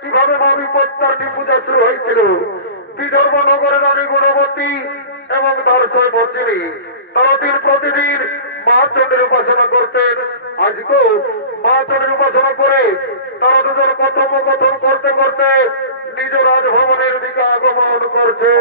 কিভাবে মা বিপত্তারিণী পূজা শুরু হয়েছিল। বিদর্ভ নগরের রানী গুণবতী এবং তার সয় মর্জিনী তারা দিন প্রতিদিন মা চণ্ডীর উপাসনা করতেন। আজকেও মা চণ্ডীর উপাসনা করে তারা দুজন কথোপকথন করতে করতে নিজ রাজভবনের দিকে আগমন করছে।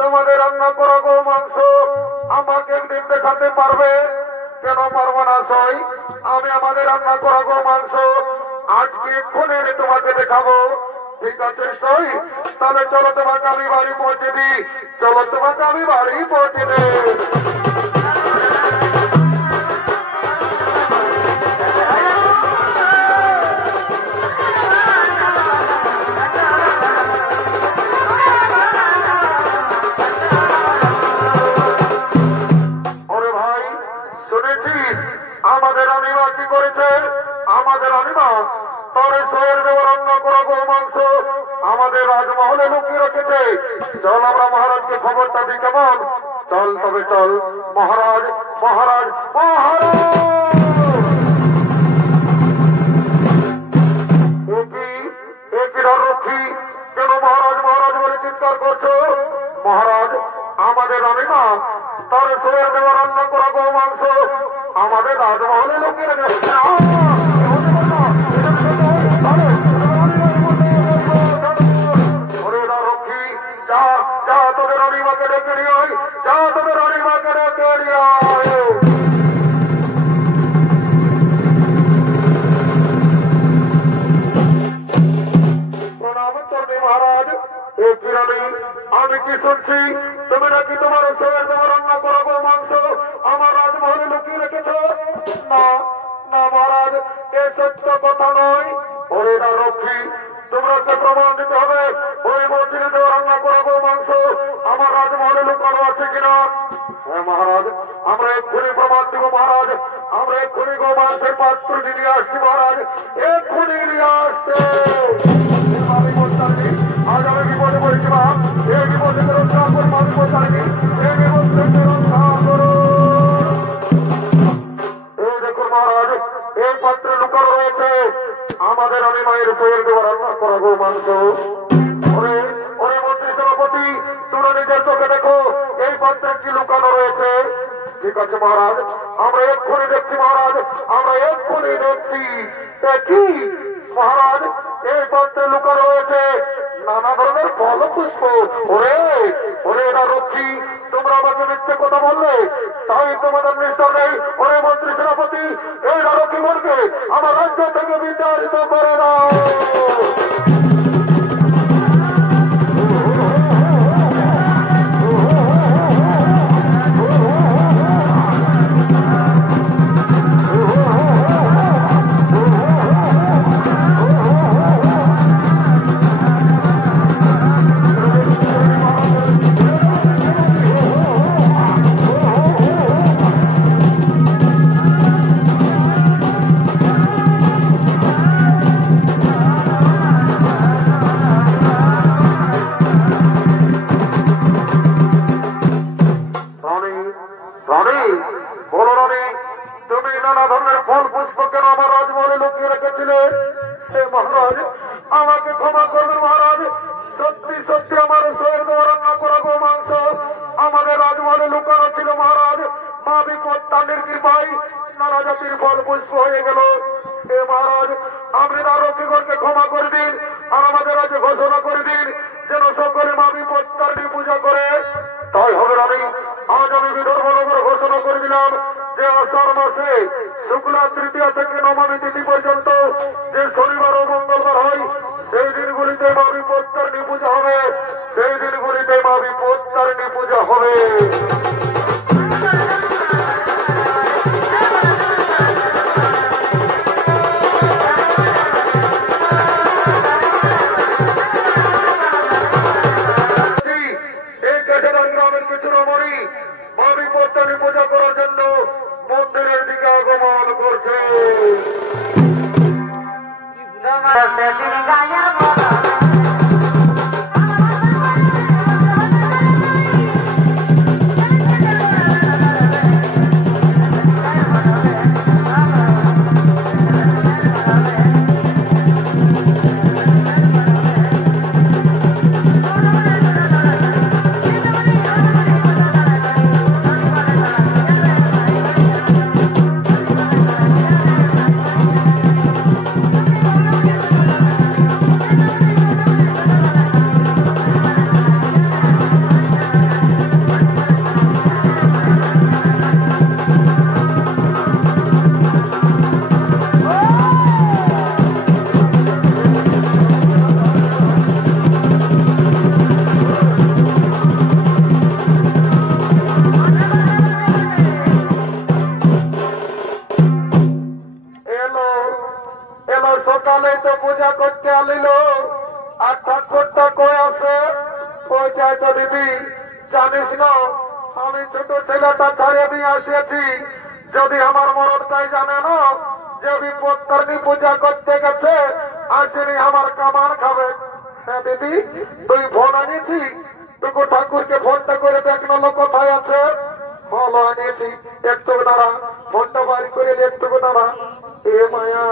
তোমাদের রান্না করা গো মাংস আমাকে একদিন দেখাতে পারবে? কেন পারবো না সই? আমি আমাদের রান্না করা গো মাংস আজকে এক্ষুনি এনে তোমাকে দেখাবো। ঠিক আছে সই, তাহলে চলো তোমাকে আমি বাড়ি পৌঁছে দিই। চলো তোমাকে আমি বাড়ি পৌঁছে দিই। আমাদের রানীমা কি করেছে? আমাদের রানীমা তার সয়ের দেওয়া রান্না করা গো মাংস আমাদের রাজমহলে লুকিয়ে রেখেছে। চল আমরা মহারাজকে খবরটা দিই। কেমন? চল তবে চল। মহারাজ মহারাজ মহারাজ রক্ষী কেন মহারাজ মহারাজ বলে চিৎকার করছো? মহারাজ আমাদের রানীমা তার সয়ের দেওয়া রান্না করা গো মাংস আমাদের রাজমহলে লুকিয়ে রেখেছে। রক্ষী যা যা তোদের রানীমাকে ডেকে নিয়ে আয়, যা তোদের রানীমাকে ডেকে নিয়ে আয়। প্রণাম চন্ডী মহারাজ। ও কিরানি, আমি কি শুনছি তুমি নাকি তোমার সয়ের দেওয়া রান্না করা গো মাংস আমার রাজমহলে লুকিয়ে রেখেছ? না না মহারাজ, এ সত্য কথা নয়। ওরে না রক্ষী, তোমরাকে প্রমাণ দিতে হবে ওই মন্দিরে দেওয়া রান্না করা গো মাংস আমার রাজমহলে লুকানো আছে কিনা। হ্যাঁ মহারাজ, আমরা এক্ষুনি প্রমাণ দিব মহারাজ। আমরা এক্ষুনি গো মাংসের পাত্রটি নিয়ে আসছি মহারাজ, এক্ষুনি নিয়ে আসছে। আজ আমি বিপদে পড়েছি মা, এই বিপদ থেকে রক্ষা করুন মা বিপত্তারিণী, এই বিপদ থেকে রক্ষা করুন। এই দেখুন মহারাজ, এই পাত্রে লুকানো রয়েছে আমাদের রানী মায়ের সয়ের দেওয়া রান্না করা গো মাংস। ওরে ওরে মন্ত্রী সেনাপতি, তোমরা নিজের চোখে দেখো এই পাত্রে কি লুকানো রয়েছে। ঠিক আছে মহারাজ, আমরা এক্ষুনি দেখছি মহারাজ, আমরা এক্ষুনি দেখছি। কি মহারাজ, এই পাত্রে লুকানো রয়েছে নানা ধরনের ফল পুষ্প। ওরে ওরে এরা রক্ষী, তোমরা আমাকে মিথ্যে কথা বললে তাই তোমাদের নিষ্ঠা নেই। ওরে মন্ত্রী সেনাপতি, এই রক্ষী বলবে আমার রাজ্য থেকে বিতাড়িত করে না। মহারাজ আমাকে ক্ষমা করবেন মহারাজ, সত্যি সত্যি আমার সয়ের দেওয়া রান্না করা গো মাংস আমাদের রাজমহলে লুকানো ছিল মহারাজ। মা বিপত্তারিণীর কৃপায় নানা জাতির ফল পুষ্প হয়ে গেল। হে মহারাজ, আপনি রক্ষীগণকে ক্ষমা করে দিন আর আমাদের আজ ঘোষণা করে দিন যেন সকলে মা বিপত্তারিণী পূজা করে। তাই হবে রানী, আজ আমি বিদর্ভ নগর ঘোষণা করে দিলাম যে আষাঢ় মাসে শুক্লা তৃতীয়া থেকে নবমী তিথি পর্যন্ত যে শনিবার ও মঙ্গলবার হয় সেই দিনগুলিতে মা বিপত্তারিণী পূজা হবে, সেই দিনগুলিতে মা বিপত্তারিণী পূজা হবে। গ্রামের কিছু রমণী মা বিপত্তারিণী পূজা করার জন্য মন্দিরের কই আছে ওইটাই তো দিদি জানিস না আমি ছোট ছেলেটা ছাড়িয়ে দিয়ে আসিয়াছি যদি আমার মরণটাই জানে না যে বিপত্তারিণী পূজা করতে গেছে আসেনি আমার কামান খাবে। হ্যাঁ দিদি তুই ফোন আনিয়েছি টুকু ঠাকুরকে ফোনটা করে দেখলো লোক কোথায় আছে। ভালো আনিয়েছি একটু দাঁড়া ফোনটা বাড়ি করে একটু দাঁড়া। এ মায়া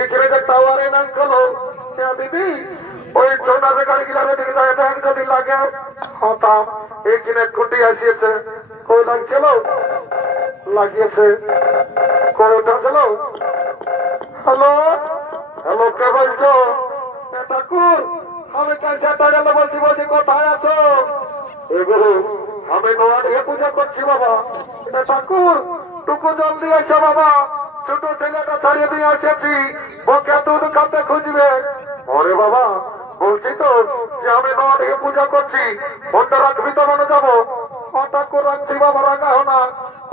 এখানে যে টাওয়ারে নাম গেলো দিদি ওই ছোটা গাড়ি গিলারে দিকে যায় ব্যাংক যদি লাগে হতাম এইখানে খুঁটি আসিয়েছে কই লাগছিল লাগিয়েছে করে উঠাছিল। হ্যালো হ্যালো কে বলছো? ঠাকুর আমি কালচারটা গেলে বলছি বলছি কোথায় আছো? এগুলো আমি নোয়া দিয়ে পূজা করছি বাবা। ঠাকুর টুকু জলদি এসো বাবা ছোট ছেলেটা ছাড়িয়ে দিয়ে এসেছি বকে দুধ খাতে খুঁজবে। ওরে বাবা বলছি তো যে আমি নোয়া দিয়ে পূজা করছি ফোনটা রাখবি তো মনে যাবো। ঠাকুর রাখছি বাবা রাখাও না।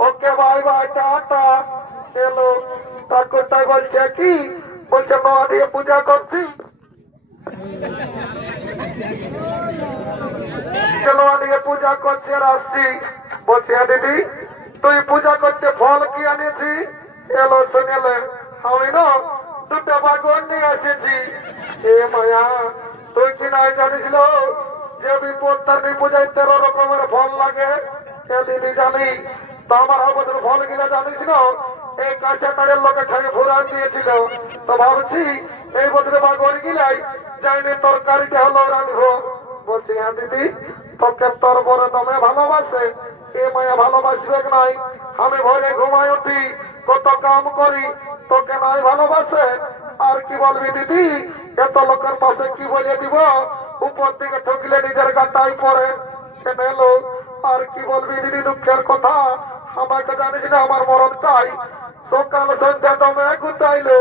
Okay bye bye tata. এলো ঠাকুরটাই বলছে কি বলছে নোয়া দিয়ে পূজা করছি নোয়া দিয়ে পূজা করছি আর আসছি। বলছি দিদি তুই পূজা করতে ফল কি আনিয়েছি? এলো শুনেলে আমি না দুটো বাগন নিয়ে এসেছি। এ মায়া তুই কি নাই জানিস যে বিপত্তারিণী পূজায় 13 রকমের ফল লাগে? এ দিদি জানি তো আমার অবদান ফল গিলা জানিস না এই কাঁচাটারের লোকে খাই ফুরান দিয়েছিল তো ভাবছি এই বছরে বাগন গিলাই যাইনি তরকারিটা হলো রাঁধবো। বলছি হ্যাঁ দিদি তোকে তোর বড় দমে ভালোবাসে এ মায়া ভালোবাসবে নাই? আমি ভোরে ঘুমাই উঠি কত কাম করি তোকে নাই ভালোবাসে? আর কি বলবি দিদি এত লোকের পাশে কি বলে দিব উপর দিকে ঠকলে নিজের গাটাই পড়ে এলো। আর কি বলবি দিদি দুঃখের কথা আমাকে জানিস না আমার মরণ চাই সকাল সন্ধ্যা দমে গুটাইলো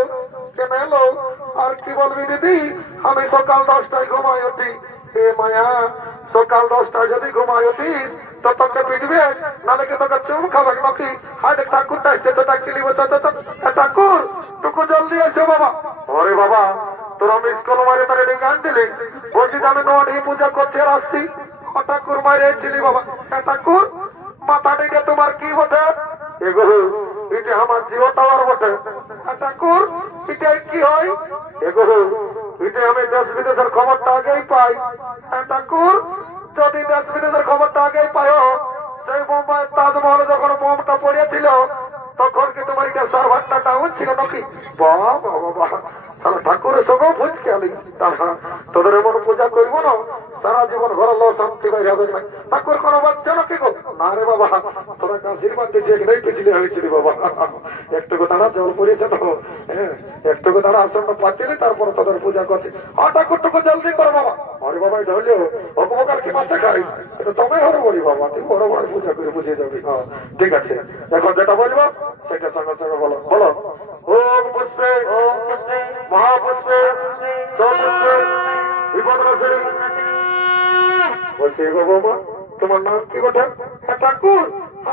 এলো। আর কি বলবি দিদি আমি সকাল 10টায় ঘুমাই উঠি। এ মায়া সকাল 10টায় যদি ঘুমাই উঠি তো তোকে পিটবে নাহলে কি তোকে চুম খাবে নাকি? হায় ঠাকুরটা এসছে তো ডাকিলি ঠাকুর টুকু জলদি এসো বাবা। ওরে বাবা তোরা মিস কল মারে তার গান দিলি বলছি আমি নোয়া দিয়ে পূজা করছি আর আসছি। ঠাকুর মারে এসেছিলি বাবা। ঠাকুর মাথাটিকে তোমার কি বটে? এগুলো এটা আমার জিও টাওয়ার বটে। ঠাকুর এটা কি হয়? এগুলো এটা আমি দেশ বিদেশের খবরটা আগেই পাই। ঠাকুর যদি দেশ বিদেশের খবরটা আগেই পাইও সেই মুম্বাই তাজমহলে যখন বোমটা পড়েছিল তখন কি তোমার এটা সার্ভারটা ডাউন ছিল নাকি? বাবা বাবা তাহলে ঠাকুরের সঙ্গেও বুঝকে আলি তোদের এমন পূজা করবো না সারা জীবন ঘরে লো শান্তি বাইরে হবে না। ঠাকুর কোনো বাচ্চা নাকি গো? না রে বাবা তোরা আশীর্বাদ দিয়েছি এখানেই পিছলে হয়েছিলি বাবা। একটুকু তারা জল পড়েছে তো একটুকু তারা আসন্ন পাচ্ছিলি তারপরে তোদের পূজা করছে। ঠাকুরটুকু জলদি কর বাবা। আরে বাবা ধরলেও অকমকাল কি মাছে খাই এটা তবে হরে বলি বাবা তুই বড় বড় পূজা করে বুঝে যাবি। ঠিক আছে এখন যেটা বলবো সেটা সঙ্গে সঙ্গে বলো বলো। ওম পুষ্পে মহাপুষ্পে সপুষ্পে বিপদরাশি। বলছি গো বৌমা তোমার নাম কি বটে? ঠাকুর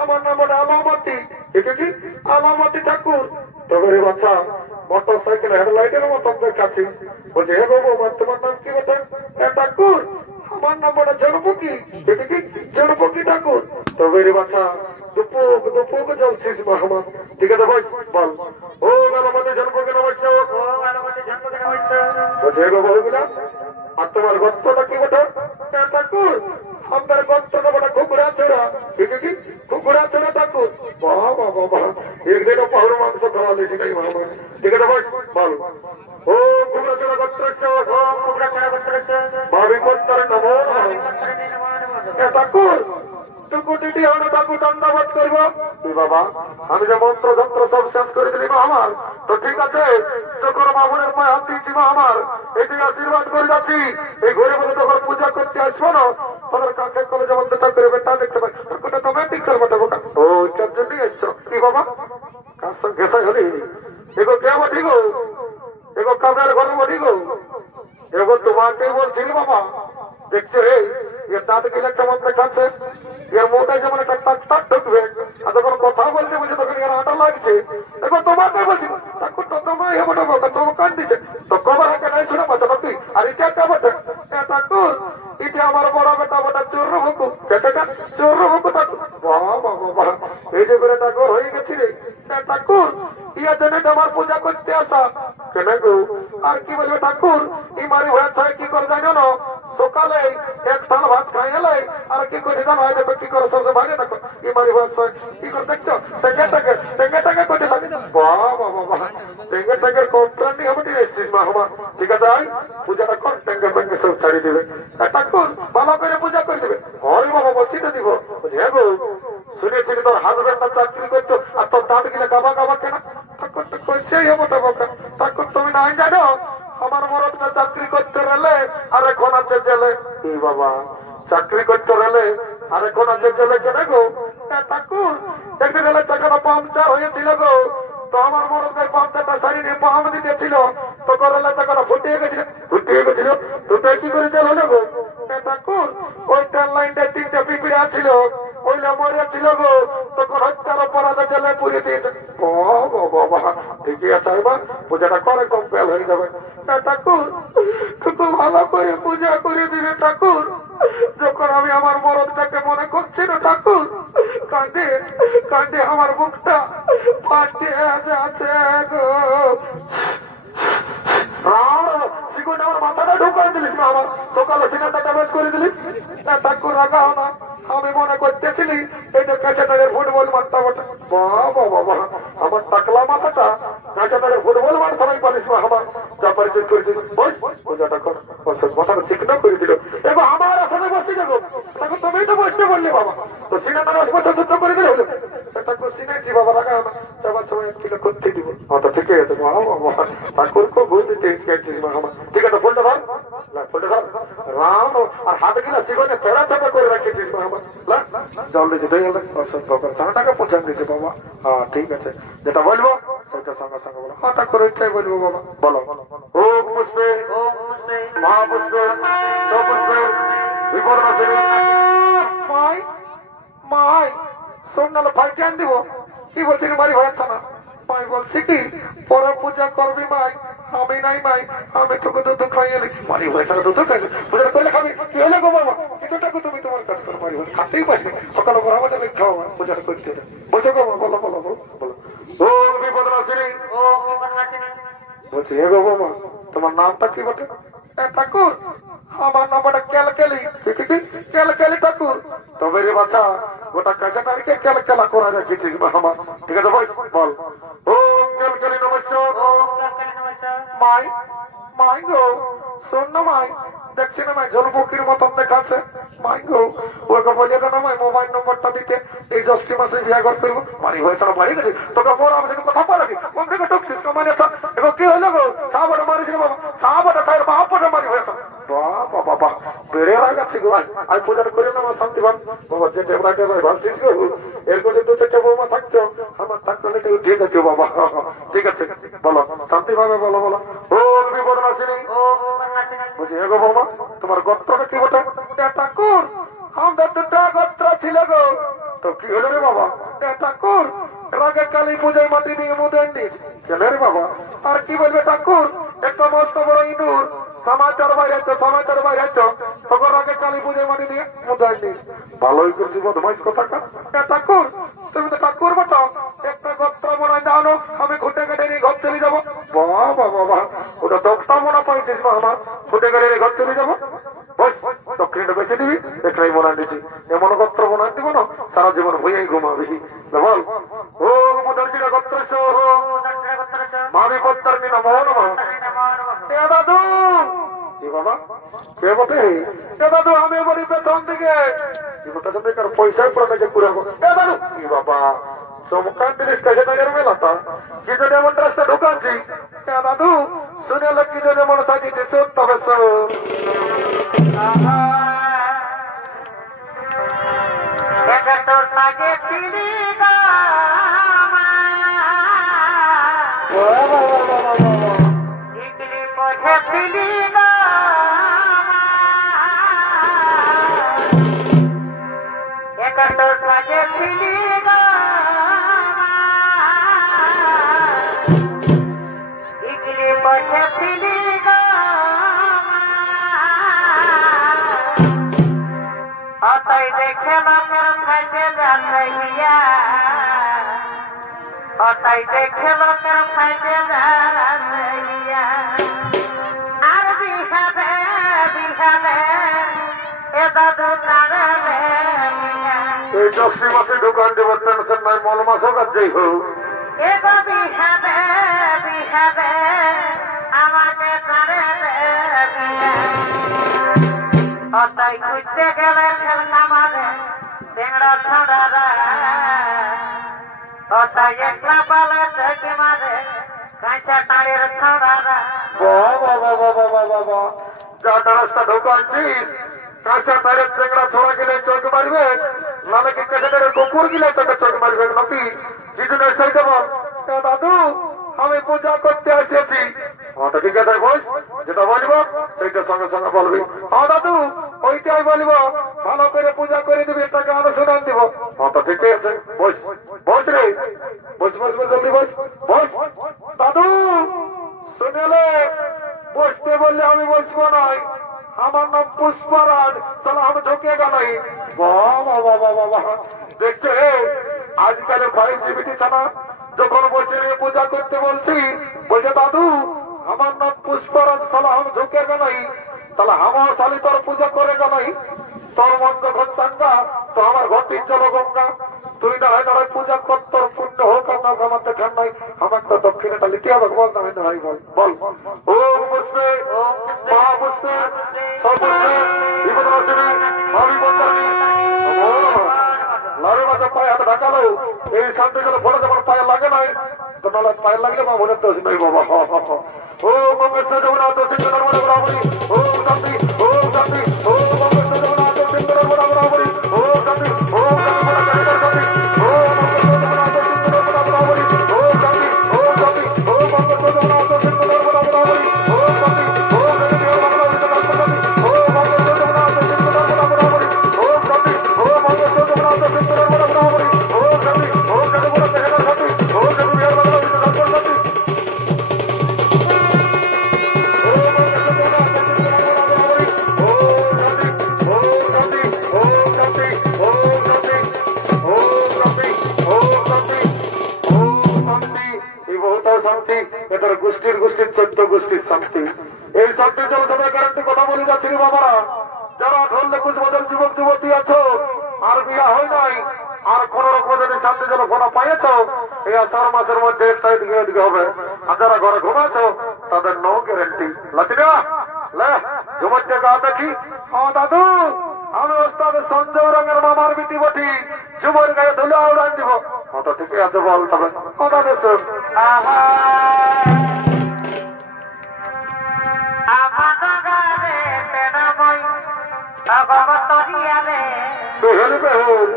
আমার নাম বটে আলামতি। এটা কি আলামতি ঠাকুর? তবে রে বাচ্চা মোটর সাইকেল হেডলাইটের মতো দেখাচ্ছি। বলছে হে গো বৌমা তোমার নাম কি বটে? ঠাকুর আমার নাম বটে জনপকি। এটা কি জনপকি ঠাকুর? তবে রে বাচ্চা দুপুক দুপুক জ্বলছিস মাহমা। ঠিক আছে বল বল। ও আলামতি জনপকি নমস্য। ও আলামতি জনপকি নমস্য। বলছে হে গো বৌগুলা আর তোমার গর্তটা কি বটে? ঠাকুর আমার গর্তটা বটে ঘুঘরা ছোড়া। ঠিক কি ঘুঘরা ছোড়া ঠাকুর? বাবা বাবা একদিনও পাহুড় মাংস খাওয়া দিয়েছি নাই মামা। ঠিক আছে বল। ও ঘুঘরা ছোড়া গর্ত ভাবি কর্তার নমো ঠাকুর টুকুটি হলো ঠাকুর দণ্ডবোধ করবো। বাবা আমি যে মন্ত্র যন্ত্র সব শেষ করে দিলি আমার তো ঠিক আছে যখন মামুনের পায়ে হাত দিয়েছি আমার এটি আশীর্বাদ করে যাচ্ছি। এই ঘরে বলে যখন পূজা করতে আসবো না তাদের কাকে করে যেমন যেটা করবে তা দেখতে পাই ঠাকুরটা তোমার ঠিক করবো ঠাকুর। ও ওইটার জন্যই এসছো কি বাবা? কার সঙ্গে ঘেসা হলি এগো কে বটি গো? এগো কাদের ঘরে বটি গো? এগো তোমাকেই বলছি বাবা। দেখছো এর দাঁত গিলে কেমন দেখাচ্ছে এর মুখটাই যেমন একটা টাক টাক ঢুকবে আর যখন কথা বলতে বলছে তখন এর আটা লাগছে। দেখো তোমাকে বলছি ঠাকুর তো তোমায় হেবো তোমার কান দিচ্ছে তো কবার হাতে নাই শুনে পাচ্ছ নাকি? আর এটা কে বটে? ঠাকুর রাগো হয়ে গেছি রে ঠাকুর ইয়া জন্য আমার পূজা করতে আসা কেন গো আর কি বলবে ঠাকুর এই মারি ভয় ছাড়া কি করে জানো না সকালে এক থাল ভাত খাই এলে আর কি করে জানো হয় দেখো কি করে সবসময় ভাগে দেখো এই মারি ভয় ছাড়া কি করে দেখছো টেঙ্গে করতে থাকে বাবা বাবা টেঙ্গের কমপ্লেন নিয়ে আমি এসেছিস মা আমার ঠিক আছে পূজাটা কর টেঙ্গে সব ছাড়িয়ে দিবে ঠাকুর ভালো করে পূজা করে দেবে ঘরে বাবা বলছি তো দিব হ্যাঁ গো শুনেছি তোর হাজবেন্ডটা চাকরি করতো আর তোর দাঁত গিলে গাবা গাবা কেন ঠাকুর তো কইছেই হবো তো বাবা ঠাকুর তুমি নাই জানো আমার মরদটা চাকরি করতে রেলে আর এখন আছে জেলে এই বাবা চাকরি করতে রেলে আর এখন আছে জেলে কেন গো ঠাকুর দেখতে গেলে তখন পাংচার হয়েছিল গো তো আমার মরদের পাংচারটা সারি নিয়ে পাম দিতেছিল তো করলে তখন ফুটিয়ে গেছিল তো তাই কি করে জেল হলো গো ঠাকুর ওই ট্রেন লাইনটা 3টা পিঁপড়া ছিল ওইলা মরে ছিল গো তখন হত্যার অপরাধে জেলে পুড়িয়ে দিয়েছে বাবা ঠিকই আছে এবার পূজাটা করে কম্পেল হয়ে যাবে ঠাকুর খুব ভালো করে পূজা করে দিবে ঠাকুর যখন আমি আমার মরদটাকে মনে করছি না ঠাকুর কাঁদে কাঁদে আমার বুকটা ফাটে যাচ্ছে গো আমার মাথাটা ঢুকাই দিলিস না আমার সকালে সিনেমাটা বেশ করে দিলিস ঠাকুর রাখা না আমি মনে করতেছিলি এইটা কাঁচাটারের ফুটবল মারতে বটে বাবা বাবা আমার টাকলা মাথাটা কাঁচাটারের ফুটবল মার সবাই পালিস না আমার যা পারিস করেছিস পূজাটা কর মাথাটা চিকনা করে দিল দেখো আমার আসলে বসে যাবো দেখো তুমি তো বসতে বললি বাবা তো সিনেমা 10 বছর যুদ্ধ করে দিলে হলো ঠাকুর সিনেছি বাবা রাখা না যাবার সময় কিলো করতে দিব তো ঠিকই আছে বাবা ঠাকুর খুব ঘুষ দিতে গেছিস আমার ঠিক আছে ফুলটা ধর ফুলটা ধর রাম আর হাত গিলা জীবনে তেড়া তেড়া করে রাখেছিস আমার জল দিয়েছে টাকা পৌঁছান দিয়েছে বাবা হ্যাঁ ঠিক আছে যেটা বলবো সেটা সঙ্গে সঙ্গে বলো হঠাৎ করে ওইটাই বলবো বাবা বলো ও পুষ্পে মহাপুষ্পে সপুষ্পে বিপদ মাই মাই শোন নাহলে ফাইটে আন দিব কি বলছি বাড়ি হয়েছে না মাই বলছি কি পরে পূজা করবি মাই আমি নাই মাই আমি তোকে দুধ খাইয়ে লিখি মারি হয়েছে দুধ খাইলে পূজা করলে খাবি কি হলে গো বাবা কিছুটাকে তুমি তোমার কাজ করো মারি হয়েছে খাতেই পারছি সকালে করে আমাদের খাও পূজাটা করতে বসে গো বলো বলো বলো ও বিপদ নাসিনী বলছি হে গো বাবা তোমার নামটা কি বটে ঠাকুর আমার নামটা কেলকেলি কেলকেলি ঠাকুর তবে রে বাচ্চা গোটা কাছে তারিখে কেলকেলা করে রেখেছিস আমার ঠিক আছে বল ও কেলকেলি নমস্কার মাই মাই গো শোন না মাই দেখছি না মাই ঝলবুকির মতন দেখাচ্ছে মাই গো ওকে বলে দেন মাই মোবাইল নম্বরটা দিতে এই 10টি মাসে বিয়া করতে করবো বাড়ি হয়েছে না বাড়ি গেছি তোকে মোর আমি কথা পারাবি কোন থেকে ঢুকছিস কমানে এবার কি হলো গো সাহাবাটা মারিছিল বাবা সাহাবাটা তাই বাপাটা মারি হয়েছে বাবা বাবা বেড়ে লাগাচ্ছি গো আর পূজাটা করে না আমার শান্তি ভাব বাবা যে টেবলাকে ভাবছিস গো এর কাছে 2-4টা বৌমা থাকতো আমার থাকতো এটা উঠিয়ে যেত বাবা ঠিক আছে বলো শান্তি ভাবে বলো বলো ও বিপদ নাসিনী বুঝি গো বৌমা তোমার গোত্রটা কি বটে ঠাকুর আমরা 2টা গোত্র ছিল গো তো কি হলো রে বাবা ঠাকুর রাগে কালী পূজায় মাটি দিয়ে মুদেন দিস কেন রে বাবা আর কি বলবে ঠাকুর একটা মস্ত বড় ইঁদুর সমাচার বাইরে তখন আগে কালী পূজায় মাটি দিয়ে মুদাই দিস ভালোই করছি বদমাইশ কথা ঠাকুর তুমি তো ঠাকুর বটো একটা গোত্র মনে জানো আমি ঘুটে কেটে নিয়ে ঘর চলে যাবো বাবা বাবা ওটা 10টা মনে পাইছিস মা আমার ঘুটে কেটে নিয়ে ঘর চলে যাবো দক্ষিণটা বেছে দিবি এখানেই মনে দিচ্ছি এমন গোত্র মনে দিব না সারা জীবন ভুইয়াই ঘুমাবি বল ও মুদর্জিরা গোত্র মাবি পত্তার নিনা মোহন দাদু কি বাবা কে বটে দাদু আমি বলি পেছন দিকে পয়সায় পড়ে যে পুরাবো দাদু কি বাবা চমকান দিলিস কাছে টাকার মেলাটা কি জন্য এমন রাস্তা ঢুকাচ্ছি দাদু শুনে এলো কি জন্য মনে থাকিতে সত্য হবে তাই দেখে লোকের ফাইটে আর বিহারে বিহারে এ দাদু তারালে এই দশটি মাসে দোকান দেবো টেনশন নাই মল মাসও কাজেই হোক এ তো বিহারে বিহারে আমাকে তারে তাই খুঁজতে গেলে খেলনা মারে টেংরা ছড়ারা তাই একলা পালা থেকে মারে কাঁচা তাড়ের ছড়ারা বাবা যাটা রাস্তা ঢোকাচ্ছিস কাঁচা তারের চেংড়া ছড়া গেলে চোখ মারবে নাহলে কি কেসেটের কুকুর গেলে তোকে চোখ মারবে নাকি কিছু নেই সেইটা বল দাদু আমি পূজা করতে এসেছি তো ঠিক আছে বস যেটা বলবো সেইটা সঙ্গে সঙ্গে বলবি হ্যাঁ দাদু ওইটাই বলবো ভালো করে পূজা করে দিবি তাকে আমি শুনান দিব তো ঠিক আছে বস বস রে বস বস বস জলদি বস বস দাদু শুনেলে বসতে বললে আমি বসবো নাই আমার নাম পুষ্পরাজ তাহলে আমি ঢুকে গেলাই বাবা দেখছে আজকাল 5GB ছাড়া যখন বসে পূজা করতে বলছি বলছে দাদু আমার নাম পুষ্পরাজ তাহলে আমি ঢুকে গেলাই তাহলে আমার শালি তোর পূজা করে গেলাই তোর মন যখন চাঙ্গা তো আমার ঘরটির চলো গঙ্গা তুই দাঁড়ায় দাঁড়ায় পূজা কর তোর পুণ্য হোক আর না আমার দেখার নাই আমার তো দক্ষিণেটা লিখতে হবে বল দাঁড়ায় দাঁড়াই বল ও বুঝবে মা বুঝবে সব বুঝবে বিপদ আসবে ভাবি বন্ধানি লাড়ু মাঝে পায়ে হাতে ঢাকালো এই শান্তি গেলে ফলে যখন পায়ে লাগে নাই তো নাহলে পায়ে লাগলে মা মনে দোষ নেই বাবা ও মঙ্গেশ্বর জগন্নাথ সিংহ বরাবরি ও শান্তি ও শান্তি ও মঙ্গেশ্বর জগন্নাথ সিংহ বরাবরি ও শান্তি ও শান্তি ও মঙ্গেশ্বর জগন্নাথ সিংহ বরাবরি ও শান্তি ও শান্তি ও মঙ্গেশ্বর জগন্নাথ সিংহ বরাবরি ও শান্তি ও শান্তি ও মঙ্গেশ্বর জগন্নাথ সিংহ বরাবরি ও শান্তি ও মঙ্গেশ্বর জগন্নাথ সিংহ বরাবরি ও শান্তি ও জগন্নাথ শান্তি ও জগন্নাথ শান্তি এদের গোষ্ঠীর 14 গোষ্ঠীর শান্তি এই শান্তি জল সবাই গ্যারান্টি কথা বলে যাচ্ছি বাবারা যারা 18-21 বছর যুবক যুবতী আছো আর বিয়া হয় নাই আর কোন রকম যদি শান্তি জল ফোনা পাইছ এই 4 মাসের মধ্যে একটা এদিকে হবে আর যারা ঘরে ঘুমাছো তাদের নো গ্যারান্টি লাতিরা লে ঘুমাচ্ছে গা দেখি দাদু আমি ওস্তাদ সঞ্জয় রঙের মামার বিটি বটি যুবর গায়ে ধুলে আউড়ান দিব তো ঠিকই আছে বল তবে দাদু শোন বেহুল বেহুল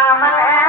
আমার